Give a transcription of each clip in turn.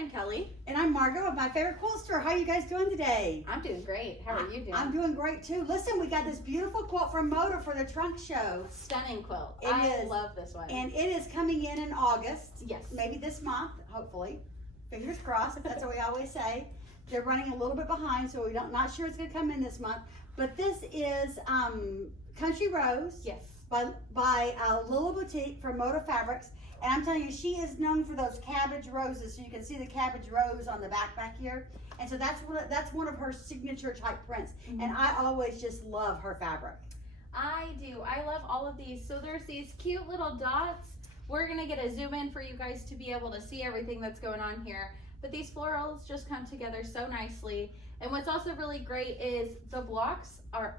I'm Kelly. And I'm Margo of My Favorite Quilt Store. How are you guys doing today? I'm doing great. How are you doing? I'm doing great too. Listen, we got this beautiful quilt from Moda for the trunk show. Stunning quilt. I love this one. And it is coming in August. Yes. Maybe this month, hopefully. Fingers crossed. That's what we always say. They're running a little bit behind, so we're not sure it's going to come in this month. But this is Country Rose. Yes. By Lella Boutique from Moda Fabrics. And I'm telling you, she is known for those cabbage roses. So you can see the cabbage rose on the back here. And so that's one of her signature type prints. Mm-hmm. And I always just love her fabric. I do. I love all of these. So there's these cute little dots. We're going to get a zoom in for you guys to be able to see everything that's going on here. But these florals just come together so nicely. And what's also really great is the blocks are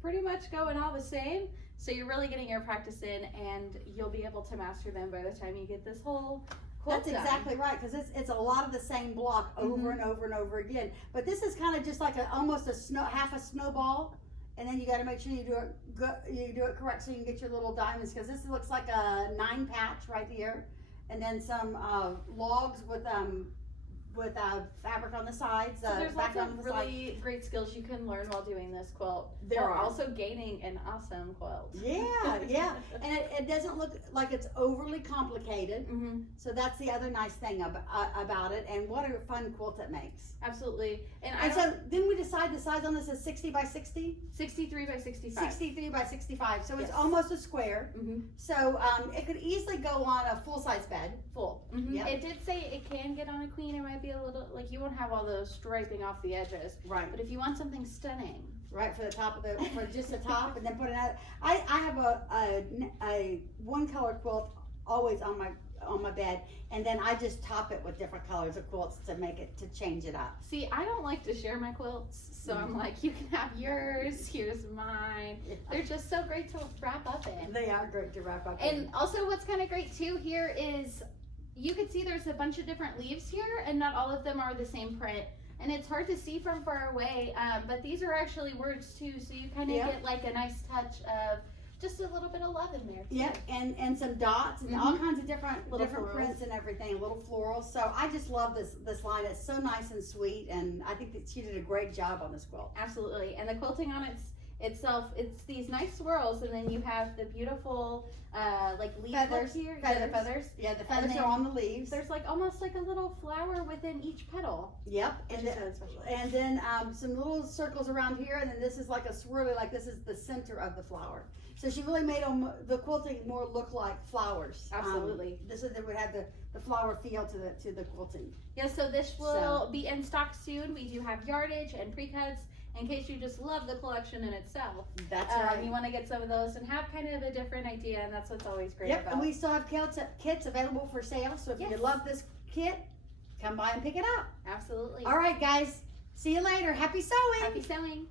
pretty much going all the same. So you're really getting your practice in, and you'll be able to master them by the time you get this whole quilt done. That's exactly right, because it's a lot of the same block over and over and over again. But this is kind of just like almost half a snowball, and then you got to make sure you do it good, you do it correct, so you can get your little diamonds. Because this looks like a 9 patch right here, and then some logs with fabric on the sides. So there's lots of really great skills you can learn while doing this quilt. There are also gaining an awesome quilt. Yeah, yeah, and it doesn't look like it's overly complicated. Mm-hmm. So that's the other nice thing about it. And what a fun quilt it makes. Absolutely. And so then we decide the size on this is 60 by 60? 63 by 65. 63 by 65. So yes. It's almost a square. Mm-hmm. So it could easily go on a full-size bed. Full. Mm-hmm. Yep. It did say it can get on a queen. It might be a little, like, you won't have all those striping off the edges. Right. But if you want something stunning. Right, for the top of for just the top, and then put another. I have a one color quilt always on my bed, and then I just top it with different colors of quilts to change it up. See, I don't like to share my quilts, so I'm like, you can have yours, here's mine. They're just so great to wrap up in. They are great to wrap up in. in. And also what's kind of great too here is you can see there's a bunch of different leaves here, and not all of them are the same print. And it's hard to see from far away, but these are actually words too, so you kind of get like a nice touch of just a little bit of love in there too. Yeah, and some dots and all kinds of different prints and everything, little florals. So I just love this line. It's so nice and sweet, and I think that she did a great job on this quilt. Absolutely, and the quilting on itself, it's these nice swirls, and then you have the beautiful like leaf feathers here. Feathers. Yeah, the feathers are on the leaves. There's like almost like a little flower within each petal. Yep, and then some little circles around here, and then this is like a swirly, like this is the center of the flower. So she really made the quilting more look like flowers. Absolutely. This is that would have the flower feel to the quilting. Yeah, so this will be in stock soon. We do have yardage and pre-cuts in case you just love the collection in itself. That's right. You want to get some of those and have kind of a different idea, and that's what's always great about. And we still have kits available for sale. So if you love this kit, come by and pick it up. Absolutely. All right, guys. See you later. Happy sewing. Happy sewing.